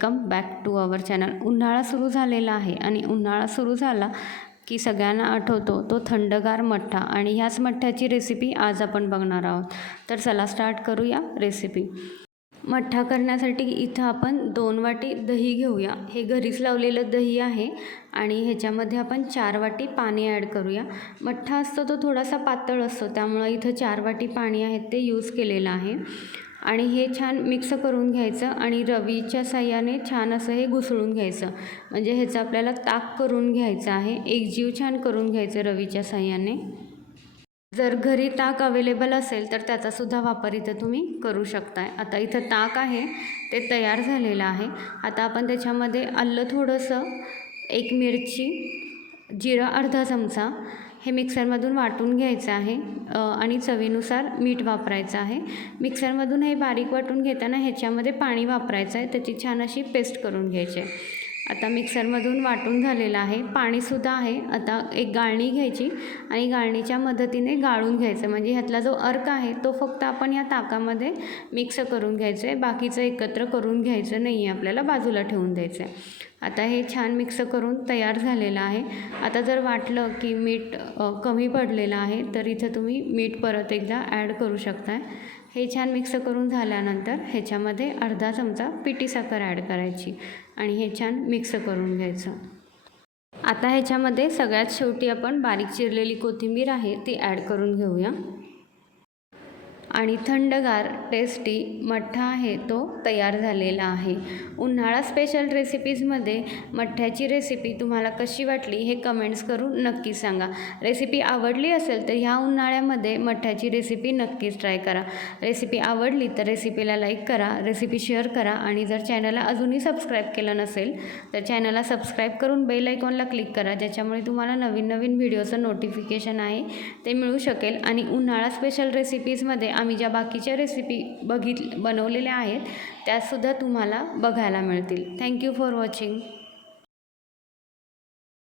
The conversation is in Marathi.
Come back to our channel. उन्हाळा सुरू झालेला आहे आणि उन्हाळा सुरू झाला की सगळ्यांना आठवतो तो थंडगार मठ्ठा आणि ह्याच मठ्ठ्याची रेसिपी आज आपण बघणार आहोत. तर चला स्टार्ट करूया रेसिपी मठ्ठा करण्यासाठी इथं आपण दोन वाटी दही घेऊया. हे घरीच लावलेलं दही आहे आणि ह्याच्यामध्ये आपण चार वाटी पाणी ॲड करूया. मठ्ठा असतो तो थोडासा पातळ असतो त्यामुळं इथं चार वाटी पाणी आहे ते यूज केलेलं आहे. आणि हे छान मिक्स करून घ्यायचं आणि रवीच्या साह्याने छान असं हे घुसळून घ्यायचं. म्हणजे ह्याचं आपल्याला ताक करून घ्यायचं आहे. एकजीव छान करून घ्यायचं रवीच्या साह्याने. जर घरी ताक अवेलेबल असेल तर त्याचासुद्धा वापर इथं तुम्ही करू शकताय. आता इथं ताक आहे ते तयार झालेलं आहे. आता आपण त्याच्यामध्ये आलं थोडंसं एक मिरची जिरं अर्धा चमचा हे मिक्सरमधून वाटून घ्यायचं आहे आणि चवीनुसार मीठ वापरायचं आहे. मिक्सरमधून हे बारीक वाटून घेताना ह्याच्यामध्ये पाणी वापरायचं आहे. त्याची छान अशी पेस्ट करून घ्यायची आहे. आता मिक्सरमधून वाटून झालेलं आहे. पाणीसुद्धा आहे. आता एक गाळणी घ्यायची आणि गाळणीच्या मदतीने गाळून घ्यायचं. म्हणजे ह्यातला जो अर्क आहे तो फक्त आपण या ताकामध्ये मिक्स करून घ्यायचं आहे बाकीचं एकत्र करून घ्यायचं नाही आहे आपल्याला बाजूला ठेवून द्यायचं आहे आता हे छान मिक्स करून तयार झालेलं आहे. आता जर वाटलं की मीठ कमी पडलेलं आहे तर इथं तुम्ही मीठ परत एकदा ॲड करू शकताय. हे छान मिक्स करून झाल्यानंतर ह्याच्यामध्ये अर्धा चमचा पिठी साखर ॲड करायची आणि हे छान मिक्स करून घ्यायचं. आता ह्याच्यामध्ये सगळ्यात शेवटी आपण बारीक चिरलेली कोथिंबीर आहे ती ॲड करून घेऊया. आणि थंडगार टेस्टी मठ्ठा आहे तो तयार झालेला आहे. उन्हाळा स्पेशल रेसिपीजमध्ये मठ्ठ्याची रेसिपी तुम्हाला कशी वाटली हे कमेंट्स करून नक्की सांगा. रेसिपी आवडली असेल तर ह्या उन्हाळ्यामध्ये मठ्ठ्याची रेसिपी नक्कीच ट्राय करा. रेसिपी आवडली तर रेसिपीला लाईक करा रेसिपी शेअर करा आणि जर चॅनलला अजूनही सबस्क्राईब केलं नसेल तर चॅनलला सबस्क्राईब करून बेल आयकॉनला क्लिक करा. ज्याच्यामुळे तुम्हाला नवीन नवीन व्हिडिओचं नोटिफिकेशन आहे ते मिळू शकेल. आणि उन्हाळा स्पेशल रेसिपीजमध्ये आम्ही ज्या बाकीच्या रेसिपी बघित बनवलेल्या आहेत त्यासुद्धा तुम्हाला बघायला मिळतील. Thank you for watching